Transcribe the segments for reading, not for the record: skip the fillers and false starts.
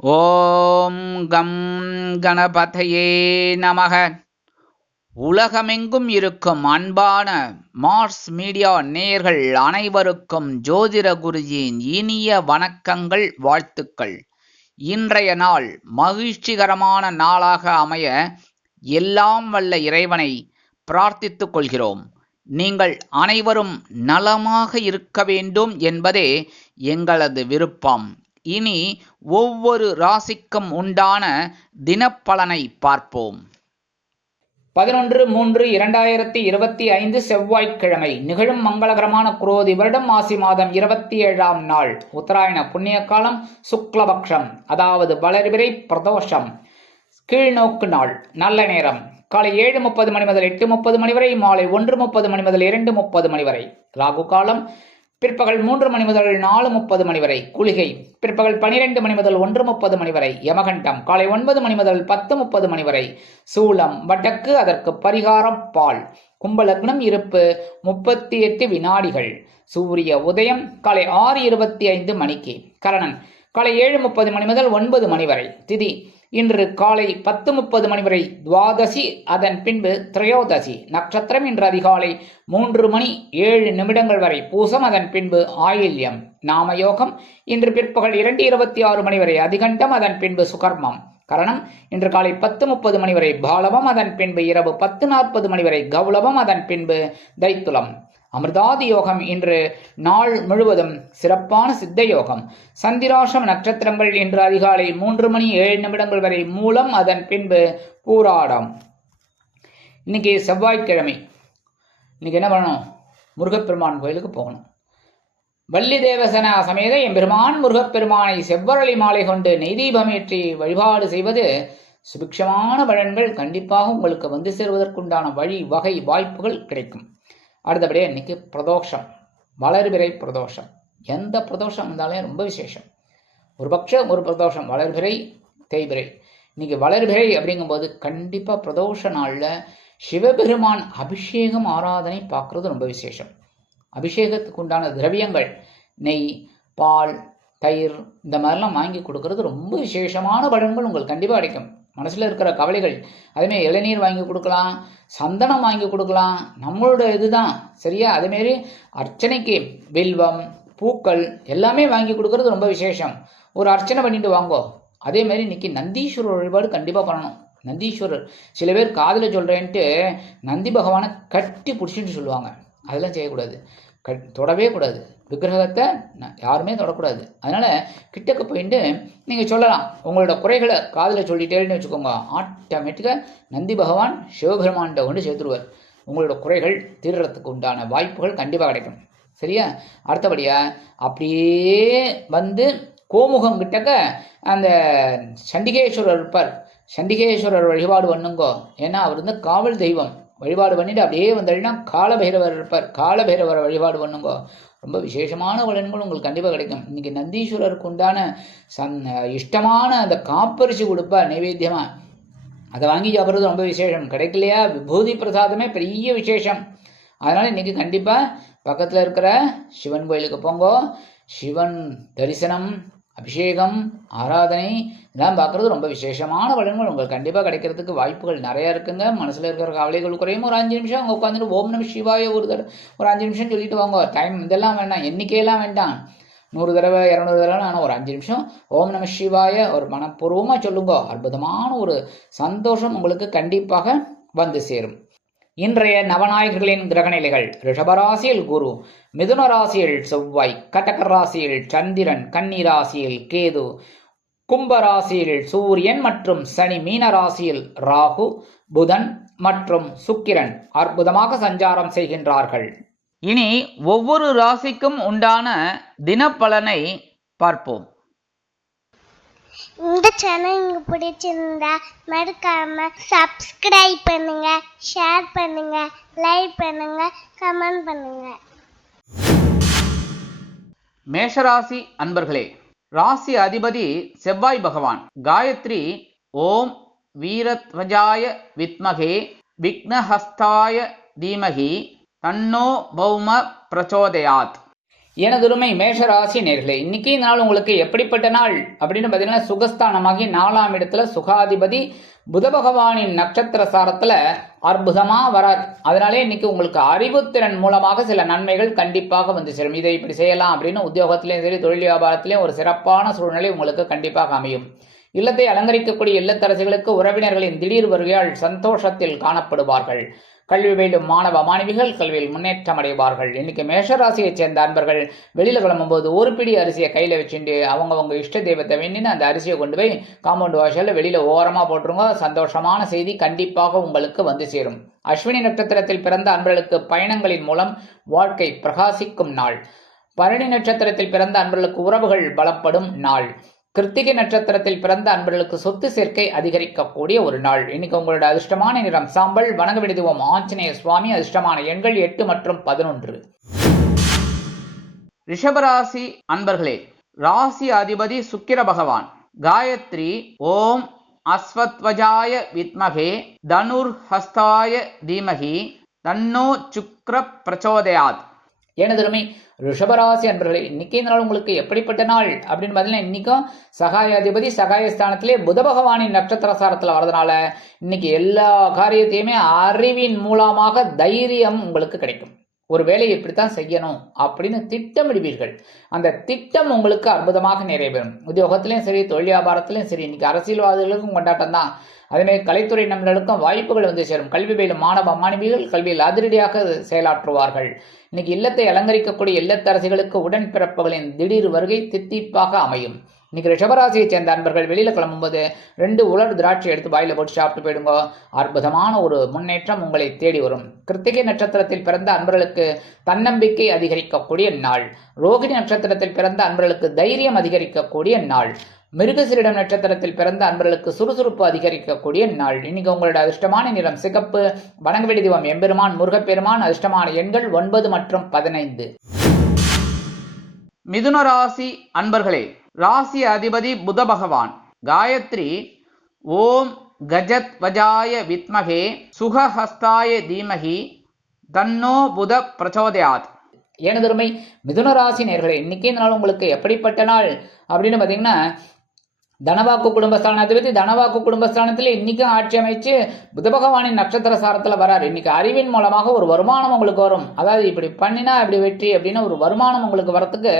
ஓம் come கணபதையே நமக. உலகமெங்கும் இருக்கும் அன்பான மார்ஸ் மீடியா நேயர்கள் அனைவருக்கும் ஜோதிட குருஜியின் இனிய வணக்கங்கள், வாழ்த்துக்கள். இன்றைய நாள் மகிழ்ச்சிகரமான நாளாக அமைய எல்லாம் வல்ல இறைவனை பிரார்த்தித்துக் கொள்கிறோம். நீங்கள் அனைவரும் நலமாக இருக்க வேண்டும் என்பதே எங்களது விருப்பம். இனி ஒவ்வொரு ராசிக்கும் உண்டான தினப்பலனை பார்ப்போம். 11/3/2025 செவ்வாய்க்கிழமை நிகழும் மங்களகரமான குரோதி வருடம் ஆசி மாதம் 27ஆம் நாள், உத்தராயண புண்ணிய காலம், சுக்லபக்ஷம், அதாவது வளர்பிறை பிரதோஷம், கீழ்நோக்கு நாள். நல்ல நேரம் காலை 7:30 மணி முதல் 8:30 மணி வரை, மாலை 1:30 மணி முதல் 2:30 மணி வரை. ராகு காலம் பிற்பகல் 3 மணி முதல் 4:30 மணி வரை. குளிகை பிற்பகல் 12 மணி முதல் 1:30 மணி வரை. யமகண்டம் காலை 9 மணி முதல் 10:30 மணி வரை. சூலம் வடக்கு, அதற்கு பரிகாரம் பால். கும்பலக்னம் இருப்பு 38 வினாடிகள். சூரிய உதயம் காலை 6:25 மணிக்கு. கரணன் காலை 7:30 மணி முதல் 9 மணி வரை. திதி இன்று காலை 10:30 மணி வரை துவாதசி, அதன் பின்பு திரையோதசி. நட்சத்திரம் இன்று அதிகாலை 3:07 வரை பூசம், அதன் பின்பு ஆயில்யம். நாமயோகம் இன்று பிற்பகல் 2:26 மணி வரை அதிகண்டம், அதன் பின்பு சுகர்மம். கரணம் இன்று காலை 10:30 மணி வரை பாலவம், அதன் பின்பு இரவு 10:40 மணி வரை கௌளவம், அதன் பின்பு தைத்துலம். அமிர்தாதி யோகம் இன்று நாள் முழுவதும் சிறப்பான சித்த யோகம். சந்திராசம் நட்சத்திரங்கள் இன்று அதிகாலை 3:07 வரை மூலம், அதன் பின்பு பூராடம். இன்னைக்கு செவ்வாய்க்கிழமை. இன்னைக்கு என்ன பண்ணணும்? முருகப்பெருமான் கோயிலுக்கு போகணும். வள்ளி தேவசன சமேத எம்பெருமான் முருகப்பெருமானை செவ்வரளி மாலை கொண்டு நெய்தீபமேற்றி வழிபாடு செய்வது சுபிக்ஷமான பலன்கள் கண்டிப்பாக உங்களுக்கு வந்து சேருவதற்குண்டான வழி வகை வாய்ப்புகள் கிடைக்கும். அடுத்தபடியாக இன்னைக்கு பிரதோஷம், வளர்பிறை பிரதோஷம். எந்த பிரதோஷம் இருந்தாலும் ரொம்ப விசேஷம். ஒரு பட்சம் ஒரு பிரதோஷம், வளர்பிறை தேய்பிறை. இன்னைக்கு வளர்பிறை அப்படிங்கும்போது கண்டிப்பாக பிரதோஷ நாளில் சிவபெருமான் அபிஷேகம் ஆராதனை பார்க்குறது ரொம்ப விசேஷம். அபிஷேகத்துக்கு உண்டான திரவியங்கள் நெய், பால், தயிர் இந்த மாதிரிலாம் வாங்கி கொடுக்கறது ரொம்ப விசேஷமான பலன்கள் உங்களுக்கு கண்டிப்பாக கிடைக்கும். மனசில் இருக்கிற கவலைகள், அதேமாரி இளநீர் வாங்கி கொடுக்கலாம், சந்தனம் வாங்கி கொடுக்கலாம், நம்மளோட இதுதான் சரியா. அதேமாரி அர்ச்சனைக்கு வில்வம், பூக்கள் எல்லாமே வாங்கி கொடுக்கறது ரொம்ப விசேஷம். ஒரு அர்ச்சனை பண்ணிட்டு வாங்கோ. அதேமாரி இன்னைக்கு நந்தீஸ்வரர் வழிபாடு கண்டிப்பாக பண்ணணும். நந்தீஸ்வரர் சில பேர் காதில் சொல்கிறேன்ட்டு நந்தி பகவானை கட்டி பிடிச்சிட்டு சொல்லுவாங்க. அதெல்லாம் செய்யக்கூடாது, தொடவே கூடாது. விக்கிரகத்தை யாருமே தொடக்கூடாது. அதனால் கிட்டக்கு போயிட்டு நீங்கள் சொல்லலாம், உங்களோட குறைகளை காதில் சொல்லிட்டேன்னு வச்சுக்கோங்க. ஆட்டோமேட்டிக்காக நந்தி பகவான் சிவபெருமான்கிட்ட கொண்டு சேர்த்துருவார். உங்களோட குறைகள் தீர்றதுக்கு உண்டான வாய்ப்புகள் கண்டிப்பாக கிடைக்கும். சரியா? அடுத்தபடியாக அப்படியே வந்து கோமுகம் கிட்டக்க அந்த சண்டிகேஸ்வரர் இருப்பார். சண்டிகேஸ்வரர் வழிபாடு பண்ணுங்கோ. ஏன்னா அவர் வந்து காவல் தெய்வம். வழிபாடு பண்ணிட்டு அப்படியே வந்தீங்கன்னா காலபைரவர் இருப்பார். காலபைரவரை வழிபாடு பண்ணுங்க. ரொம்ப விசேஷமான பலன்கள் உங்களுக்கு கண்டிப்பாக கிடைக்கும். இன்னைக்கு நந்தீஸ்வரருக்கு உண்டான இஷ்டமான அந்த காப்பரிசி கொடுப்பார் நைவேத்தியமா. அதை வாங்கி சாப்பிட்றது ரொம்ப விசேஷம். கிடைக்கலையா விபூதி பிரசாதமே பெரிய விசேஷம். அதனால இன்னைக்கு கண்டிப்பாக பக்கத்தில் இருக்கிற சிவன் கோயிலுக்கு போங்கோ. சிவன் தரிசனம், அபிஷேகம், ஆராதனை இதெல்லாம் பார்க்குறது ரொம்ப விசேஷமான பலன்கள் உங்களுக்கு கண்டிப்பாக கிடைக்கிறதுக்கு வாய்ப்புகள் நிறையா இருக்குங்க. மனசில் இருக்கிற கவலைகள் குறையும். ஒரு 5 நிமிஷம் அங்கே உட்காந்துட்டு ஓம் நம சிவாய ஒரு 5 நிமிஷம் சொல்லிட்டு வாங்க. டைம் இதெல்லாம் வேண்டாம், எண்ணிக்கையெல்லாம் வேண்டாம். 100 தடவை 200 தடவை ஆனால் ஒரு 5 நிமிஷம் ஓம் நம சிவாய ஒரு மனப்பூர்வமாக சொல்லுங்க. அற்புதமான ஒரு சந்தோஷம் உங்களுக்கு கண்டிப்பாக வந்து சேரும். இன்றைய நவநாயகர்களின் கிரகநிலைகள்: ரிஷபராசியில் குரு, மிதுன ராசியில் செவ்வாய், கடக ராசியில் சந்திரன், கன்னி ராசியில் கேது, கும்பராசியில் சூரியன் மற்றும் சனி, மீன ராசியில் ராகு, புதன் மற்றும் சுக்கிரன் அற்புதமாக சஞ்சாரம் செய்கின்றார்கள். இனி ஒவ்வொரு ராசிக்கும் உண்டான தினப்பலனை பார்ப்போம். இந்த சேனல் உங்களுக்கு பிடிச்சிருந்தா மறக்காம சப்ஸ்கிரைப் பண்ணுங்க, ஷேர் பண்ணுங்க, லைக் பண்ணுங்க, கமெண்ட் பண்ணுங்க. மேஷராசி அன்பர்களே, ராசி அதிபதி செவ்வாய் பகவான். காயத்ரி ஓம் வீரத்வஜாய வித்மகே விக்னஹஸ்தாய தீமகி தன்னோ பௌம பிரச்சோதயாத். எனதுரிமை மேஷராசி நேர்களே, இன்னைக்கு நாள் உங்களுக்கு எப்படிப்பட்ட நாள் அப்படின்னு பார்த்தீங்கன்னா, சுகஸ்தானமாகி 4ஆம் இடத்துல சுகாதிபதி புத பகவானின் நட்சத்திர சாரத்துல அற்புதமா வரார். அதனாலே இன்னைக்கு உங்களுக்கு அறிவுத்திறன் மூலமாக சில நன்மைகள் கண்டிப்பாக வந்து சேரும். இதை இப்படி செய்யலாம் அப்படின்னு உத்தியோகத்திலையும் சரி, தொழில் வியாபாரத்திலையும் ஒரு சிறப்பான சூழ்நிலை உங்களுக்கு கண்டிப்பாக அமையும். இல்லத்தை அலங்கரிக்கக்கூடிய இல்லத்தரசிகளுக்கு உறவினர்களின் திடீர் வருகையால் சந்தோஷத்தில் காணப்படுவார்கள். கல்வி பயிலும் மாணவ மாணவிகள் கல்வியில் முன்னேற்றம் அடைவார்கள். இன்னைக்கு மேஷராசியைச் சேர்ந்த அன்பர்கள் வெளியில கிளம்பும்போது ஒரு பிடி அரிசியை கையில வச்சுட்டு அவங்கவங்க இஷ்ட தெய்வத்தை வேண்டின்னு அந்த அரிசியை கொண்டு போய் காம்பவுண்ட் வாசல்ல வெளியில ஓரமா போட்டுருங்க. சந்தோஷமான செய்தி கண்டிப்பாக உங்களுக்கு வந்து சேரும். அஸ்வினி நட்சத்திரத்தில் பிறந்த அன்பர்களுக்கு பயணங்களின் மூலம் வாழ்க்கை பிரகாசிக்கும் நாள். பரணி நட்சத்திரத்தில் பிறந்த அன்பர்களுக்கு உறவுகள் பலப்படும் நாள். கிருத்திகை நட்சத்திரத்தில் பிறந்த அன்பர்களுக்கு சொத்து சேர்க்கை அதிகரிக்கக்கூடிய ஒரு நாள். இன்னைக்கு உங்களோட அதிர்ஷ்டமான நிறம் சாம்பல். வணங்க விடுவோம் ஆஞ்சநேய சுவாமி. அதிர்ஷ்டமான எண்கள் 8 மற்றும் 11. ரிஷபராசி அன்பர்களே, ராசி அதிபதி சுக்கிர பகவான். காயத்ரி ஓம் அஸ்வத்வஜாய வித்மகே தனுர் ஹஸ்தாய தீமகி தன்னோ சுக்ர பிரச்சோதயாத். எனதுரிமை ரிஷபராசி அன்பர்களே, இன்னைக்கு இந்த நாள் உங்களுக்கு எப்படிப்பட்ட நாள் அப்படின்னு பார்த்தீங்கன்னா, இன்னைக்கும் சகாயாதிபதி சகாயஸ்தானத்திலே புத பகவானின் நட்சத்திர சாரத்தில் வரதுனால இன்னைக்கு எல்லா காரியத்தையுமே அறிவின் மூலமாக தைரியம் உங்களுக்கு கிடைக்கும். ஒரு வேலையை இப்படித்தான் செய்யணும் அப்படின்னு திட்டமிடுவீர்கள். அந்த திட்டம் உங்களுக்கு அற்புதமாக நிறைவேறும். உத்தியோகத்திலையும் சரி, தொழில் வியாபாரத்திலையும் சரி, இன்னைக்கு அரசியல்வாதிகளுக்கும் கொண்டாட்டம் தான். அதேமாதிரி கலைத்துறை நண்பர்களுக்கும் வாய்ப்புகள் வந்து சேரும். கல்வி பயிலும் மாணவ மாணவிகள் கல்வியில் அதிரடியாக செயலாற்றுவார்கள். இன்னைக்கு இல்லத்தை அலங்கரிக்கக்கூடிய இல்லத்தரசிகளுக்கு உடன்பிறப்புகளின் திடீர் வருகை தித்திப்பாக அமையும். இன்னைக்கு ரிஷபராசியை சேர்ந்த அன்பர்கள் வெளியில கிளம்பும்போது 2 உலர் திராட்சை எடுத்து வாயில போட்டு சாப்பிட்டு போயிடுங்க. அற்புதமான ஒரு முன்னேற்றம் உங்களை தேடி வரும். கிருத்திகை நட்சத்திரத்தில் பிறந்த அன்பர்களுக்கு தன்னம்பிக்கை அதிகரிக்கக்கூடிய நாள். ரோகிணி நட்சத்திரத்தில் பிறந்த அன்பர்களுக்கு தைரியம் அதிகரிக்கக்கூடிய நாள். மிருகசீரிடம் நட்சத்திரத்தில் பிறந்த அன்பர்களுக்கு சுறுசுறுப்பு அதிகரிக்கக்கூடிய நாள். இன்னைக்கு உங்களோட அதிர்ஷ்டமான நிறம் சிகப்பு. வணங்க வேண்டிய தெய்வம் எம்பெருமான் முருகப்பெருமான். அதிர்ஷ்டமான எண்கள் 9 மற்றும் 15. மிதுன ராசி அன்பர்களே, ராசி அதிபதி புத பகவான். காயத்ரி ஓம் கஜத் வஜாய வித்மகே சுகஹஸ்தாய தீமகி தன்னோ புத பிரச்சோதயாத். எனதுரிமை மிதுன ராசி நேர்களே, இன்னைக்கு இந்த நாள் உங்களுக்கு எப்படிப்பட்ட நாள் அப்படின்னு பார்த்தீங்கன்னா, தனவாக்கு குடும்பஸ்தானாதிபதி தனவாக்கு குடும்பஸ்தானத்தில் இன்னைக்கும் ஆட்சி அமைச்சு புத பகவானின் நட்சத்திர சாரத்தில் வராரு. இன்னைக்கு அறிவின் மூலமாக ஒரு வருமானம் உங்களுக்கு வரும். அதாவது இப்படி பண்ணினா இப்படி வெற்றி அப்படின்னு ஒரு வருமானம் உங்களுக்கு வரத்துக்கு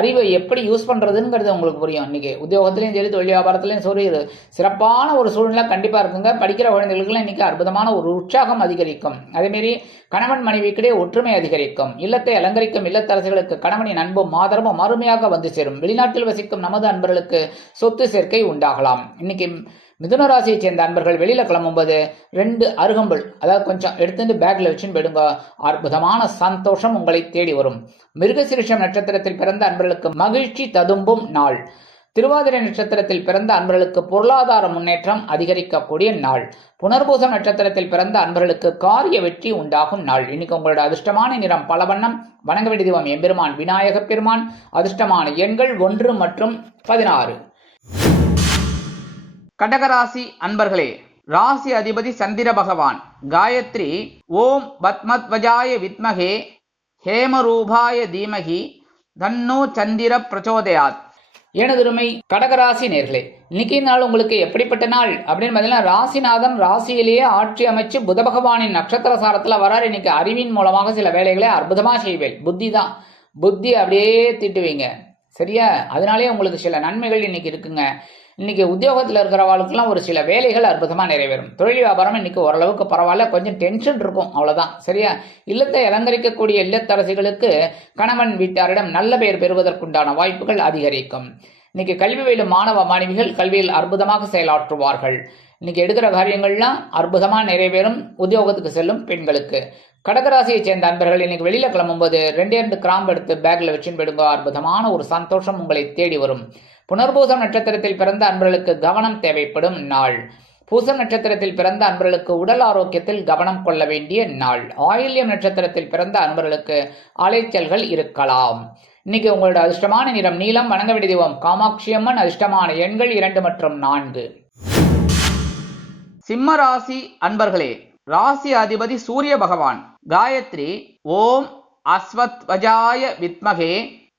அறிவை எப்படி யூஸ் பண்றதுங்கிறது உங்களுக்கு புரியும். இன்னைக்கு உத்தியோகத்திலையும் சரி, தொழில் வியாபாரத்திலையும் சரி, இது சிறப்பான ஒரு சூழ்நிலை கண்டிப்பா இருக்குங்க. படிக்கிற குழந்தைகளுக்கு இன்னைக்கு அற்புதமான ஒரு உற்சாகம் அதிகரிக்கும். அதேமாரி கணவன் மனைவிக்கிடையே ஒற்றுமை அதிகரிக்கும். இல்லத்தை அலங்கரிக்கும் இல்லத்தரசிகளுக்கு கணவனின் அன்பும் ஆதரவும் அருமையாக வந்து சேரும். வெளிநாட்டில் வசிக்கும் நமது அன்பர்களுக்கு சொத்து சேர்க்கை உண்டாகலாம். இன்னைக்கு மிதுன ராசியை சேர்ந்த அன்பர்கள் வெளியில கிளம்பும்போது 2 அருகம்புல் அதாவது கொஞ்சம் எடுத்துட்டு பேக்ல வச்சுன்னு போயிடுங்க. அற்புதமான சந்தோஷம் உங்களை தேடி வரும். மிருகசீரிஷம் நட்சத்திரத்தில் பிறந்த அன்பர்களுக்கு மகிழ்ச்சி ததும்பும் நாள். திருவாதிரை நட்சத்திரத்தில் பிறந்த அன்பர்களுக்கு பொருளாதார முன்னேற்றம் அதிகரிக்கக்கூடிய நாள். புனர்பூசம் நட்சத்திரத்தில் பிறந்த அன்பர்களுக்கு காரிய வெற்றி உண்டாகும் நாள். இன்னைக்கு உங்களோட அதிர்ஷ்டமான நிறம் பலவண்ணம். வணங்க வேண்டிய தெய்வம் எம்பெருமான் விநாயக பெருமான். அதிர்ஷ்டமான எண்கள் 1 மற்றும் 16. கடகராசி அன்பர்களே, ராசி அதிபதி சந்திர பகவான். காயத்ரி ஓம் பத்மத்வஜாய வித்மகே ஹேமரூபாய தீமகி தன்னோ சந்திர பிரச்சோதயாத். எனதுரிமை கடகராசி நேர்களே, இன்னைக்கு நாள் உங்களுக்கு எப்படிப்பட்ட நாள் அப்படின்னு பார்த்தீங்கன்னா, ராசிநாதன் ராசியிலேயே ஆட்சி அமைச்சு புத பகவானின் நட்சத்திர சாரத்துல வராரு. இன்னைக்கு அறிவின் மூலமாக சில வேலைகளை அற்புதமா செய்வேன். புத்தி அப்படியே திட்டுவீங்க, சரியா? அதனாலே உங்களுக்கு சில நன்மைகள் இன்னைக்கு இருக்குங்க. இன்னைக்கு உத்தியோகத்தில் இருக்கிறவர்களுக்கெல்லாம் ஒரு சில வேலைகள் அற்புதமா நிறைவேறும். தொழில் வியாபாரம் இன்னைக்கு ஓரளவுக்கு பரவாயில்ல, கொஞ்சம் டென்ஷன் இருக்கும், அவ்வளவுதான், சரியா? இல்லத்தை அலங்கரிக்கக்கூடிய இல்லத்தரசிகளுக்கு கணவன் வீட்டாரிடம் நல்ல பெயர் பெறுவதற்குண்டான வாய்ப்புகள் அதிகரிக்கும். இன்னைக்கு கல்வி பயிலும் மாணவ மாணவிகள் கல்வியில் அற்புதமாக செயலாற்றுவார்கள். இன்னைக்கு எடுக்கிற காரியங்கள்லாம் அற்புதமா நிறைவேறும். உத்தியோகத்துக்கு செல்லும் பெண்களுக்கு. கடகராசியை சேர்ந்த அன்பர்கள் இன்னைக்கு வெளியில கிளம்பும்போது 2 கிராம்பு எடுத்து பேக்ல வச்சுன்னு போயிடுங்க. அற்புதமான ஒரு சந்தோஷம் உங்களை தேடி வரும். புனர்பூசம் நட்சத்திரத்தில் பிறந்த அன்பர்களுக்கு கவனம் தேவைப்படும் நாள். பூசம் நட்சத்திரத்தில் பிறந்த அன்பர்களுக்கு உடல் ஆரோக்கியத்தில் கவனம் கொள்ள வேண்டிய நாள். ஆயில்யம் நட்சத்திரத்தில் பிறந்த அன்பர்களுக்கு அலைச்சல்கள் இருக்கலாம். இன்னைக்கு உங்களோட அதிர்ஷ்டமான நிறம் நீலம். வணங்க வேண்டிய தெய்வம் காமாட்சி அம்மன். அதிர்ஷ்டமான எண்கள் 2 மற்றும் 4. சிம்ம ராசி அன்பர்களே, ராசி அதிபதி சூரிய பகவான். காயத்ரி ஓம் அஸ்வத்வஜாய வித்மகே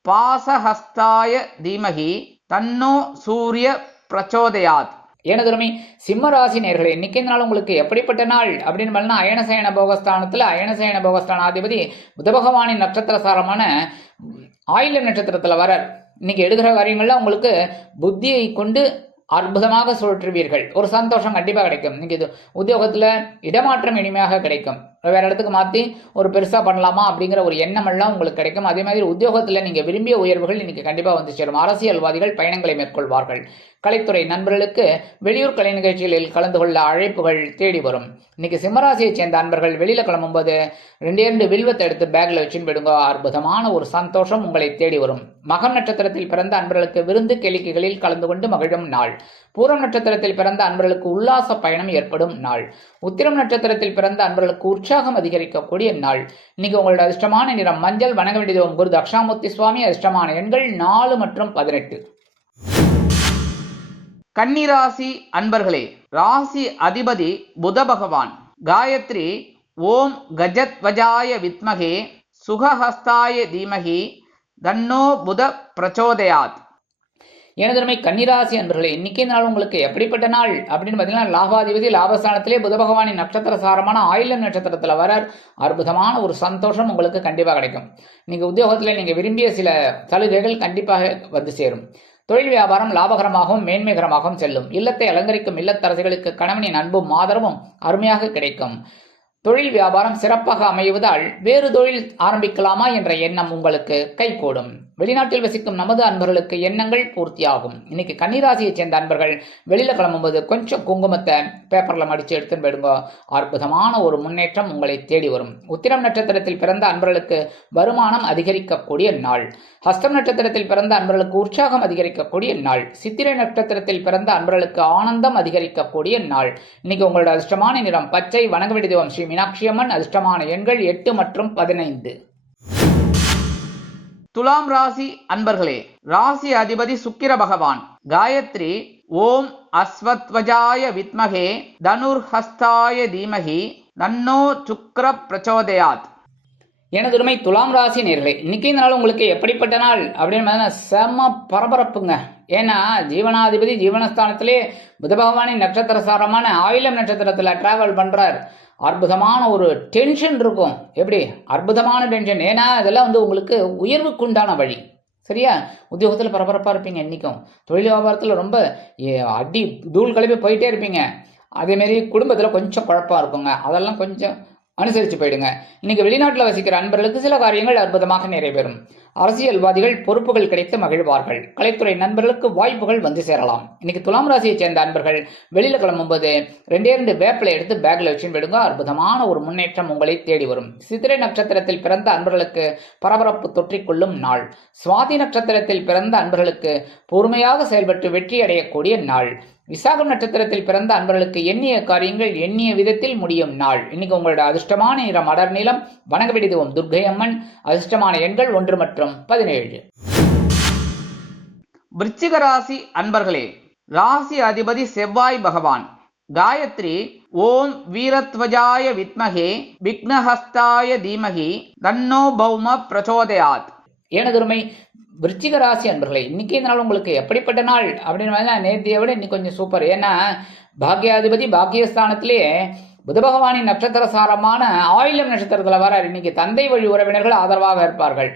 பாசஹஸ்தாய தீமஹி தன்னோ சூரிய பிரச்சோதயாத். எனதுமே சிம்மராசி நேர்களே, இன்னைக்கு இந்த நாள் உங்களுக்கு எப்படிப்பட்ட நாள் அப்படின்னு பார்த்தா அயனசயன போகஸ்தானத்தில் அயனசயன போகஸ்தானாதிபதி புத பகவானின் நட்சத்திர சாரமான ஆயில்யம் நட்சத்திரத்தில் வரார். இன்னைக்கு எடுக்கிற காரியங்கள்ல உங்களுக்கு புத்தியை கொண்டு அற்புதமாக சுழற்றுவீர்கள். ஒரு சந்தோஷம் கண்டிப்பாக கிடைக்கும். இன்னைக்கு இது உத்தியோகத்தில் இடமாற்றம் இனிமையாக கிடைக்கும். வேற இடத்துக்கு மாற்றி ஒரு பெருசாக பண்ணலாமா அப்படிங்கிற ஒரு எண்ணம் எல்லாம் உங்களுக்கு கிடைக்கும். அதே மாதிரி உத்தியோகத்தில் நீங்கள் விரும்பிய உயர்வுகள் இன்னைக்கு கண்டிப்பாக வந்து சேரும். அரசியல்வாதிகள் பயணங்களை மேற்கொள்வார்கள். கலைத்துறை நண்பர்களுக்கு வெளியூர் கலை நிகழ்ச்சிகளில் கலந்து கொள்ள அழைப்புகள் தேடி வரும். இன்னைக்கு சிம்மராசியை சேர்ந்த அன்பர்கள் வெளியில் கிளம்பும்போது 2 வில்வத்தை எடுத்து பேக்கில் வச்சுன்னு போயிடுங்க. அற்புதமான ஒரு சந்தோஷம் உங்களை தேடி வரும். மகம் நட்சத்திரத்தில் பிறந்த அன்பர்களுக்கு விருந்து கேளிக்கைகளில் கலந்து கொண்டு மகிழும் நாள். பூரம் நட்சத்திரத்தில் பிறந்த அன்பர்களுக்கு உல்லாச பயணம் ஏற்படும் நாள். உத்திரம் நட்சத்திரத்தில் பிறந்த அன்பர்களுக்கு உற்சாகம் அதிகரிக்கக்கூடிய நாள். இன்னைக்கு உங்களோட அதிர்ஷ்டமான நிறம் மஞ்சள். வணங்க வேண்டியது குரு தட்சிணாமூர்த்தி சுவாமி. அதிர்ஷ்டமான எண்கள் 4 மற்றும் 18. கன்னிராசி அன்பர்களே, ராசி அதிபதி புத பகவான். காயத்ரி ஓம் கஜத்வஜாய வித்மகே சுகஹஸ்தாய தீமகி தன்னோ புத பிரச்சோதயாத். எனதுமை கன்னிராசி அன்பர்களே, இன்னைக்கு நாள் உங்களுக்கு எப்படிப்பட்ட நாள் அப்படின்னு பார்த்தீங்கன்னா லாபாதிபதி லாபஸ்தானத்திலே புத பகவானின் நட்சத்திர சாரமான ஆயில்யம் நட்சத்திரத்தில் வரார். அற்புதமான ஒரு சந்தோஷம் உங்களுக்கு கண்டிப்பாக கிடைக்கும். நீங்கள் உத்தியோகத்தில் நீங்கள் விரும்பிய சில சலுகைகள் கண்டிப்பாக வந்து சேரும். தொழில் வியாபாரம் லாபகரமாகவும் மேன்மைகரமாகவும் செல்லும். இல்லத்தை அலங்கரிக்கும் இல்லத்தரசிகளுக்கு கணவனின் அன்பும் ஆதரவும் அருமையாக கிடைக்கும். தொழில் வியாபாரம் சிறப்பாக அமைவதால் வேறு தொழில் ஆரம்பிக்கலாமா என்ற எண்ணம் உங்களுக்கு கைகூடும். வெளிநாட்டில் வசிக்கும் நமது அன்பர்களுக்கு எண்ணங்கள் பூர்த்தியாகும். இன்னைக்கு கன்னிராசியை சேர்ந்த அன்பர்கள் வெளியில கிளம்பும்போது கொஞ்சம் குங்குமத்தை பேப்பர்ல மடிச்சு எடுத்துன்னு போயிடுங்க. அற்புதமான ஒரு முன்னேற்றம் உங்களை தேடி வரும். உத்திரம் நட்சத்திரத்தில் பிறந்த அன்பர்களுக்கு வருமானம் அதிகரிக்கக்கூடிய நாள். ஹஸ்தம் நட்சத்திரத்தில் பிறந்த அன்பர்களுக்கு உற்சாகம் அதிகரிக்கக்கூடிய நாள். சித்திரை நட்சத்திரத்தில் பிறந்த அன்பர்களுக்கு ஆனந்தம் அதிகரிக்கக்கூடிய நாள். இன்னைக்கு உங்களோட அதிர்ஷ்டமான நிறம் பச்சை. வணங்க வேண்டிய தெய்வம் ஸ்ரீ மீனாட்சி அம்மன். அதிர்ஷ்டமான எண்கள் 8 மற்றும் 15. துலாம் ராசி அன்பர்களே, ராசி அதிபதி சுக்கிர பகவான். காயத்ரி ஓம் அஸ்வத்வஜாய வித்மகே தனுர்ஹஸ்தாய தீமகி தன்னோ சுக்ர பிரச்சோதயாத். எனதுரிமை துலாம் ராசி நேர்களே, இன்னைக்கு இந்த நாள் உங்களுக்கு எப்படிப்பட்ட நாள் அப்படின்னு செம்ம பரபரப்புங்க. ஏன்னா ஜீவனாதிபதி ஜீவனஸ்தானத்திலே புத பகவானின் நட்சத்திர சாரமான ஆயில்யம் நட்சத்திரத்தில் டிராவல் பண்றார். அற்புதமான ஒரு டென்ஷன் இருக்கும். எப்படி அற்புதமான டென்ஷன்? ஏன்னா இதெல்லாம் உங்களுக்கு உயர்வுக்குண்டான வழி. சரியா? உத்தியோகத்தில் பரபரப்பாக இருப்பீங்க. இன்றைக்கும் தொழில் வியாபாரத்தில் ரொம்ப அடி தூள் கிளப்பி போயிட்டே இருப்பீங்க. அதேமாரி குடும்பத்தில் கொஞ்சம் குழப்பம் இருக்குங்க. அதெல்லாம் கொஞ்சம் அனுசரித்து போயிடுங்க. இன்னைக்கு வெளிநாட்டில் வசிக்கிற அன்பர்களுக்கு சில காரியங்கள் அற்புதமாக நிறைவேறும். அரசியல்வாதிகள் பொறுப்புகள் கிடைத்து மகிழ்வார்கள். கலைத்துறை நண்பர்களுக்கு வாய்ப்புகள் வந்து சேரலாம். இன்னைக்கு துலாம் ராசியை சேர்ந்த அன்பர்கள் வெளியில கிளம்பும்போது 2 வேப்பிலை எடுத்து பேக்ல வச்சுன்னு விடுங்க. அற்புதமான ஒரு முன்னேற்றம் உங்களை தேடி வரும். சித்திரை நட்சத்திரத்தில் பிறந்த அன்பர்களுக்கு பரபரப்பு தொற்றிக்கொள்ளும் நாள். சுவாதி நட்சத்திரத்தில் பிறந்த அன்பர்களுக்கு பொறுமையாக செயல்பட்டு வெற்றி அடையக்கூடிய நாள். விசாகம் நட்சத்திரத்தில் பிறந்த அன்பர்களுக்கு எண்ணிய காரியங்கள் எண்ணிய விதத்தில் முடியும் நாள். இன்னைக்கு உங்களோட அதிர்ஷ்டமான நிறம் அடர் நீலம். வணங்க வேண்டிய தெய்வம் துர்க்கை அம்மன். அதிர்ஷ்டமான எண்கள் 1 மற்றும் 17. விருச்சிக ராசி அன்பர்களே, ராசி அதிபதி செவ்வாய் பகவான். காயத்ரி ஓம் வீரத்வஜாய வித்மகே விக்னஹஸ்தாய தீமகி தன்னோ பௌம பிரச்சோதயாத். எனதுரிமை விருச்சிக ராசி அன்பர்களே, இன்னைக்கு இந்த நாள் உங்களுக்கு எப்படிப்பட்ட நாள் அப்படின்னு நேர்த்தியை விட இன்னைக்கு கொஞ்சம் சூப்பர். ஏன்னா பாக்யாதிபதி பாக்கியஸ்தானத்திலேயே புத பகவானின் நட்சத்திர சாரமான ஆயில்யம் நட்சத்திரத்தில் வர இன்னைக்கு தந்தை வழி உறவினர்கள் ஆதரவாக இருப்பார்கள்.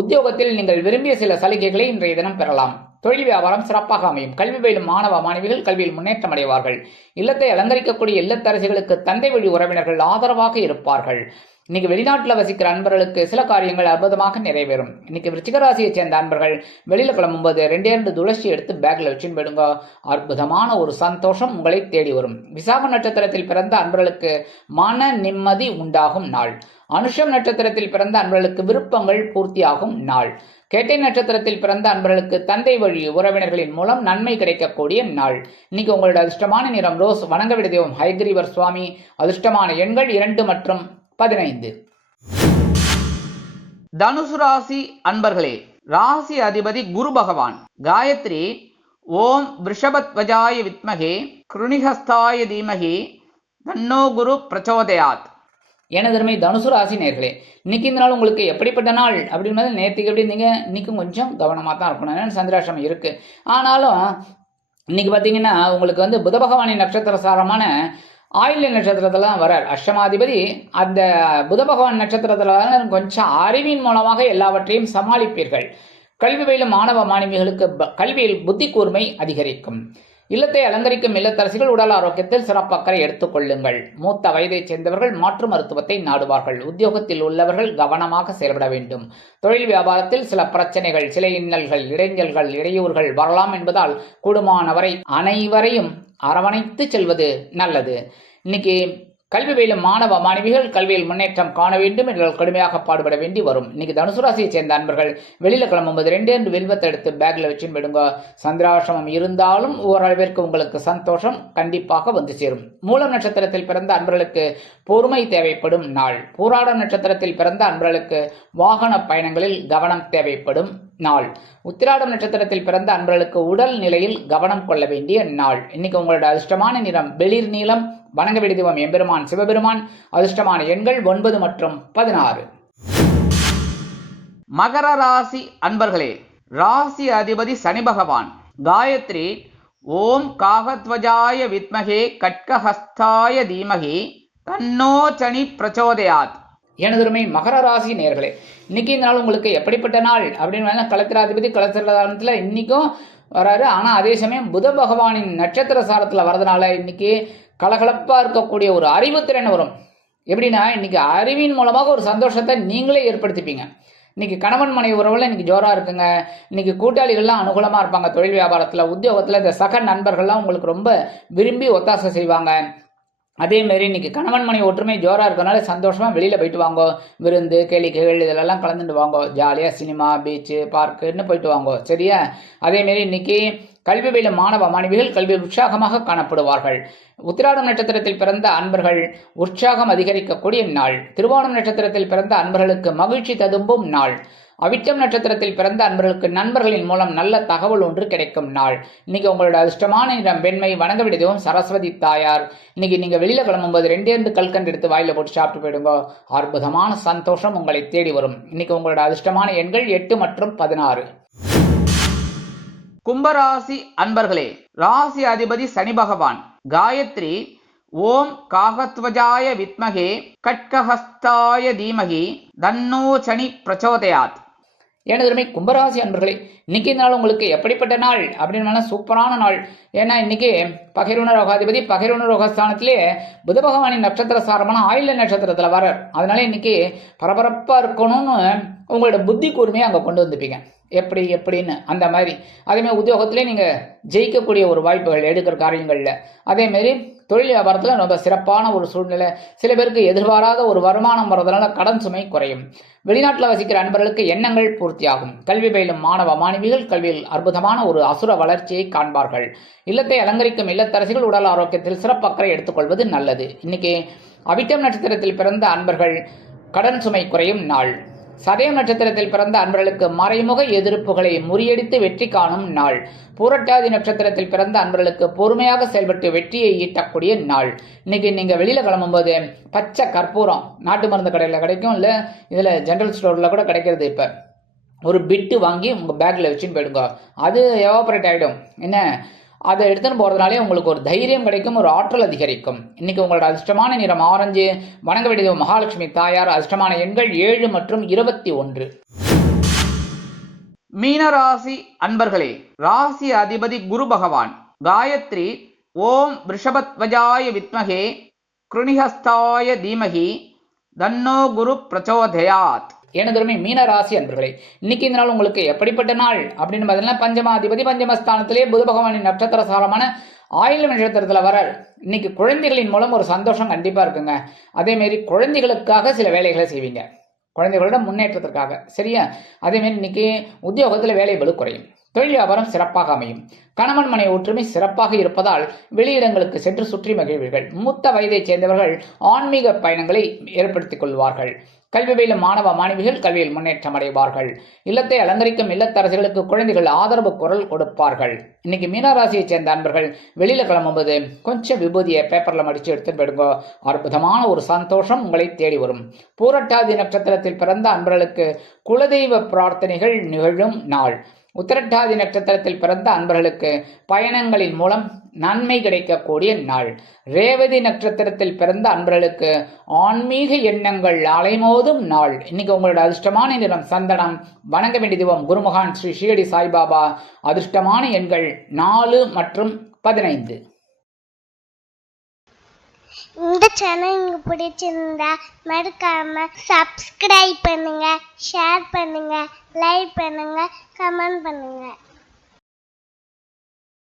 உத்தியோகத்தில் நீங்கள் விரும்பிய சில சலுகைகளை இன்றைய தினம் பெறலாம். தொழில் வியாபாரம் சிறப்பாக அமையும். கல்வி பயிலும் மாணவ மாணவிகள் கல்வியில் முன்னேற்றம் அடைவார்கள். இல்லத்தை அலங்கரிக்கக்கூடிய இல்லத்தரசிகளுக்கு தந்தை வழி உறவினர்கள் ஆதரவாக இருப்பார்கள். இன்னைக்கு வெளிநாட்டில் வசிக்கிற அன்பர்களுக்கு சில காரியங்கள் அற்புதமாக நிறைவேறும். இன்னைக்கு விருச்சிக ராசியை சேர்ந்த அன்பர்கள் வெளியில கிளம்பும்போது 2 துளசி எடுத்து பேக்ல வச்சுன்னு போயிடுங்க. அற்புதமான ஒரு சந்தோஷம் உங்களை தேடி வரும். விசாக நட்சத்திரத்தில் பிறந்த அன்பர்களுக்கு மன நிம்மதி உண்டாகும் நாள். அனுஷம் நட்சத்திரத்தில் பிறந்த அன்பர்களுக்கு விருப்பங்கள் பூர்த்தியாகும் நாள். கேட்டை நட்சத்திரத்தில் பிறந்த அன்பர்களுக்கு தந்தை வழி உறவினர்களின் மூலம் நன்மை கிடைக்கக்கூடிய நாள். இன்னைக்கு உங்களோட அதிர்ஷ்டமான நிறம் ரோஸ். வணங்க வேண்டிய தெய்வம் ஹயக்ரீவர் சுவாமி. அதிர்ஷ்டமான எண்கள் 2 மற்றும் 15. தனுசு ராசி அன்பர்களே, ராசி அதிபதி குரு பகவான். காயத்ரி ஓம் விருஷபத்வஜாய வித்மகே கிருணிஹஸ்தாய தீமகி தன்னோ குரு பிரச்சோதயாத். எனதருமை தனுசு ராசி நேர்களே, இன்னைக்கு இந்த நாள் உங்களுக்கு எப்படிப்பட்ட நாள் அப்படின்றது நேற்றுக்கு எப்படி இருந்தீங்க, இன்னைக்கும் கொஞ்சம் கவனமாக தான் இருக்கணும். ஏன்னா சந்திராஷ்டமம் இருக்கு. ஆனாலும் இன்னைக்கு பார்த்தீங்கன்னா உங்களுக்கு புத பகவானின் நட்சத்திர சாரமான ஆயில்ய நட்சத்திரத்துல தான் வரார். அஷ்டமாதிபதி அந்த புத பகவான் நட்சத்திரத்துல கொஞ்சம் அறிவின் மூலமாக எல்லாவற்றையும் சமாளிப்பீர்கள். கல்வி பயிலும் மாணவ மாணவிகளுக்கு கல்வியில் புத்தி கூர்மை அதிகரிக்கும். இல்லத்தை அலங்கரிக்கும் இல்லத்தரசிகள் உடல் ஆரோக்கியத்தில் சிறப்பக்கறை எடுத்துக் கொள்ளுங்கள். மூத்த வயதைச் சேர்ந்தவர்கள் மாற்று மருத்துவத்தை நாடுவார்கள். உத்தியோகத்தில் உள்ளவர்கள் கவனமாக செயல்பட வேண்டும். தொழில் வியாபாரத்தில் சில பிரச்சனைகள், சில இன்னல்கள், இடைஞ்சல்கள், இடையூறுகள் வரலாம் என்பதால் கூடுமானவரை அனைவரையும் அரவணைத்து செல்வது நல்லது. இன்னைக்கு கல்வி பயிலும் மாணவ மாணவிகள் கல்வியில் முன்னேற்றம் காண வேண்டும் என்றால் கடுமையாக பாடுபட வேண்டி வரும். இன்னைக்கு தனுசு ராசியை சேர்ந்த அன்பர்கள் வெளியில கிளம்பும்போது 2 வில்வத்தை எடுத்து பேக்ல வச்சு விடுங்க. சந்திராசிரமம் இருந்தாலும் ஓரளவிற்கு உங்களுக்கு சந்தோஷம் கண்டிப்பாக வந்து சேரும். மூலம் நட்சத்திரத்தில் பிறந்த அன்பர்களுக்கு பொறுமை தேவைப்படும் நாள். பூராடம் நட்சத்திரத்தில் பிறந்த அன்பர்களுக்கு வாகன பயணங்களில் கவனம் தேவைப்படும் நாள். உத்திராடம் நட்சத்திரத்தில் பிறந்த அன்பர்களுக்கு உடல் நிலையில் கவனம் கொள்ள வேண்டிய நாள். இன்னைக்கு உங்களோட அதிர்ஷ்டமான நிறம் வெளிர் நீலம். வணங்க வேண்டிய தெய்வம் எம்பெருமான் சிவபெருமான். அதிர்ஷ்டமான எண்கள் 9 மற்றும் 16. மகர ராசி அன்பர்களே, ராசி அதிபதி சனி பகவான். காயத்ரி ஓம் காகத்வஜாய வித்மகே கட்கஹஸ்தாய தீமகி தன்னோ சனி பிரச்சோதயாத். எனதுரிமை மகர ராசி நேர்களே, இன்னைக்கு இந்த நாள் உங்களுக்கு எப்படிப்பட்ட நாள் அப்படின்னு கலத்திராதிபதி கலத்திரத்தில் இன்னைக்கும் வராரு. ஆனால் அதே சமயம் புத பகவானின் நட்சத்திர சாரத்தில் வர்றதுனால இன்னைக்கு கலகலப்பாக இருக்கக்கூடிய ஒரு அறிவுத்திறன் வரும். எப்படின்னா இன்னைக்கு அறிவின் மூலமாக ஒரு சந்தோஷத்தை நீங்களே ஏற்படுத்திப்பீங்க. இன்னைக்கு கணவன் மனைவி உறவுல இன்னைக்கு ஜோரா இருக்குங்க. இன்னைக்கு கூட்டாளிகள்லாம் அனுகூலமாக இருப்பாங்க. தொழில் வியாபாரத்தில், உத்தியோகத்தில் இந்த சக நண்பர்கள்லாம் உங்களுக்கு ரொம்ப விரும்பி ஒத்தாசை செய்வாங்க. அதே மாதிரி இன்னைக்கு கணவன் மனைவி ஒற்றுமை ஜோரா இருக்கனால சந்தோஷமா வெளியில போயிட்டு வாங்கோ. விருந்து கேளிக்கைகள் இதெல்லாம் கலந்துட்டு வாங்கோ. ஜாலியா சினிமா, பீச்சு, பார்க்குன்னு போயிட்டு வாங்கோ. சரியா? அதே மாதிரி இன்னைக்கு கல்வி பயிலும் மாணவ மாணவிகள் கல்வியில் உற்சாகமாக காணப்படுவார்கள். உத்திராடம் நட்சத்திரத்தில் பிறந்த அன்பர்கள் உற்சாகம் அதிகரிக்கக்கூடிய நாள். திருவோணம் நட்சத்திரத்தில் பிறந்த அன்பர்களுக்கு மகிழ்ச்சி ததும்பும் நாள். அவிட்டம் நட்சத்திரத்தில் பிறந்த அன்பர்களுக்கு நண்பர்களின் மூலம் நல்ல தகவல் ஒன்று கிடைக்கும் நாள். இன்னைக்கு உங்களோட அதிர்ஷ்டமான நிறம் வெண்மை. வணங்க வேண்டிய தெய்வம் சரஸ்வதி தாயார். இன்னைக்கு நீங்க வெளியில கிளம்பும்போது 2 கல்கண்டு எடுத்து வாயில போட்டு சாப்பிட்டு போயிடுங்க. அற்புதமான சந்தோஷம் உங்களை தேடி வரும். இன்னைக்கு உங்களோட அதிர்ஷ்டமான எண்கள் 8 மற்றும் 16. கும்பராசி அன்பர்களே, ராசி அதிபதி சனி பகவான். காயத்ரி ஓம் காகத்வஜாய வித்மகே கட்கஹஸ்தாய தீமகி தன்னோ சனி பிரச்சோதயாத். எனதுமே கும்பராசி அன்பர்களே, இன்னைக்கு நாள் உங்களுக்கு எப்படிப்பட்ட நாள் அப்படின்னு சூப்பரான நாள். ஏன்னா இன்னைக்கு பகிர்வுண ரோகாதிபதி பகிர்வுண ரோகஸ்தானத்திலே புத பகவானின் நட்சத்திர சாரமான ஆயில்ய நட்சத்திரத்தில் வரார். அதனால இன்னைக்கு பரபரப்பாக இருக்கணும்னு உங்களோட புத்தி கூர்மையை அங்கே கொண்டு வந்துப்பீங்க. எப்படின்னு அந்த மாதிரி. அதேமாதிரி உத்தியோகத்திலே நீங்கள் ஜெயிக்கக்கூடிய ஒரு வாய்ப்புகள் எடுக்கிற காரியங்களில். அதேமாரி தொழில் வியாபாரத்தில் ரொம்ப சிறப்பான ஒரு சூழ்நிலை. சில பேருக்கு எதிர்பாராத ஒரு வருமானம் வர்றதுனால கடன் சுமை குறையும். வெளிநாட்டில் வசிக்கிற அன்பர்களுக்கு எண்ணங்கள் பூர்த்தியாகும். கல்வி பயிலும் மாணவ மாணவிகள் கல்வியில் அற்புதமான ஒரு அசுர வளர்ச்சியை காண்பார்கள். இல்லத்தை அலங்கரிக்கும் இல்லத்தரசிகள் உடல் ஆரோக்கியத்தில் சிறப்பக்கறை எடுத்துக்கொள்வது நல்லது. இன்னைக்கு அவிட்டம் நட்சத்திரத்தில் பிறந்த அன்பர்கள் கடன் சுமை குறையும் நாள். சதயம் நட்சத்திரத்தில் பிறந்த அன்பர்களுக்கு மறைமுக எதிர்ப்புகளை முறியடித்து வெற்றி காணும் நாள். பூரட்டாதி நட்சத்திரத்தில் பிறந்த அன்பர்களுக்கு பொறுமையாக செயல்பட்டு வெற்றியை ஈட்டக்கூடிய நாள். இன்னைக்கு நீங்க வெளியில கிளம்பும்போது பச்சை கற்பூரம் நாட்டு மருந்து கடையில் கிடைக்கும், இல்லை இதுல ஜெனரல் ஸ்டோர்ல கூட கிடைக்கிறது. இப்ப ஒரு பிட்டு வாங்கி உங்க பேக்ல வச்சுன்னு போயிடுங்க. அது எவாபரேட் ஆயிடும். என்ன, அதை எடுத்துன்னு போறதுனாலே உங்களுக்கு ஒரு தைரியம் கிடைக்கும், ஒரு ஆற்றல் அதிகரிக்கும். இன்னைக்கு உங்களோட அதிர்ஷ்டமான நிறம் ஆரஞ்சு. வணங்க வேண்டிய மகாலட்சுமி தாயார். அதிர்ஷ்டமான எண்கள் 7 மற்றும் 21. மீனராசி அன்பர்களே, ராசி அதிபதி குரு பகவான். காயத்ரி ஓம் ரிஷபத்வஜாய வித்மகே கிருணிஹஸ்தாய தீமகி தன்னோ குரு பிரச்சோதயாத். எனதுமே மீன ராசி அன்பர்களே, இன்னைக்கு இந்த நாள் உங்களுக்கு எப்படிப்பட்ட நாள் அப்படின்னு பார்த்தீங்கன்னா பஞ்சமாதிபதி பஞ்சமஸ்தானத்திலே புத பகவானின் நட்சத்திர சாரமான ஆயில்யம் நட்சத்திரத்தில் வரார். இன்னைக்கு குழந்தைகளின் மூலம் ஒரு சந்தோஷம் கண்டிப்பாக இருக்குங்க. அதேமாரி குழந்தைகளுக்காக சில வேலைகளை செய்வீங்க, குழந்தைகளோட முன்னேற்றத்திற்காக. சரியா? அதேமாரி இன்னைக்கு உத்தியோகத்தில் வேலை பளு குறையும். தொழில் வியாபாரம் சிறப்பாக அமையும். கணவன் மனைவி ஒற்றுமை சிறப்பாக இருப்பதால் வெளியிடங்களுக்கு சென்று சுற்றி மகிழ்வீர்கள். மூத்த வயதைச் சேர்ந்தவர்கள் ஆன்மீக பயணங்களை ஏற்படுத்திக் கொள்வார்கள். கல்வி பயிலும் மாணவ மாணவிகள் கல்வியில் முன்னேற்றம் அடைவார்கள். இல்லத்தை அலங்கரிக்கும் இல்லத்தரசிகளுக்கு குழந்தைகள் ஆதரவு குரல் கொடுப்பார்கள். இன்னைக்கு மீனராசியைச் சேர்ந்த அன்பர்கள் வெளியில கிளம்பும்போது கொஞ்சம் விபூதியை பேப்பர்ல மடிச்சு எடுத்துட்டு போயிடுங்க. அற்புதமான ஒரு சந்தோஷம் உங்களை தேடி வரும். பூரட்டாதி நட்சத்திரத்தில் பிறந்த அன்பர்களுக்கு குலதெய்வ பிரார்த்தனைகள் நிகழும் நாள். உத்திரட்டாதி நட்சத்திரத்தில் பிறந்த அன்பர்களுக்கு பயணங்களின் மூலம் நன்மை கிடைக்கக்கூடிய நாள். ரேவதி நட்சத்திரத்தில் பிறந்த அன்பர்களுக்கு ஆன்மீக எண்ணங்கள் அலைமோதும் நாள். இன்னைக்கு உங்களோட அதிர்ஷ்டமான நிறம் சந்தனம். வணங்க வேண்டிய தெய்வம் குருமகான் ஸ்ரீ ஷீரடி சாய்பாபா. அதிர்ஷ்டமான எண்கள் 4 மற்றும் 15. இந்த சேனல் உங்களுக்கு பிடிச்சிருந்தா மறக்காம சப்ஸ்கிரைப் பண்ணுங்க, ஷேர் பண்ணுங்க, லைக் பண்ணுங்க, கமெண்ட் பண்ணுங்க.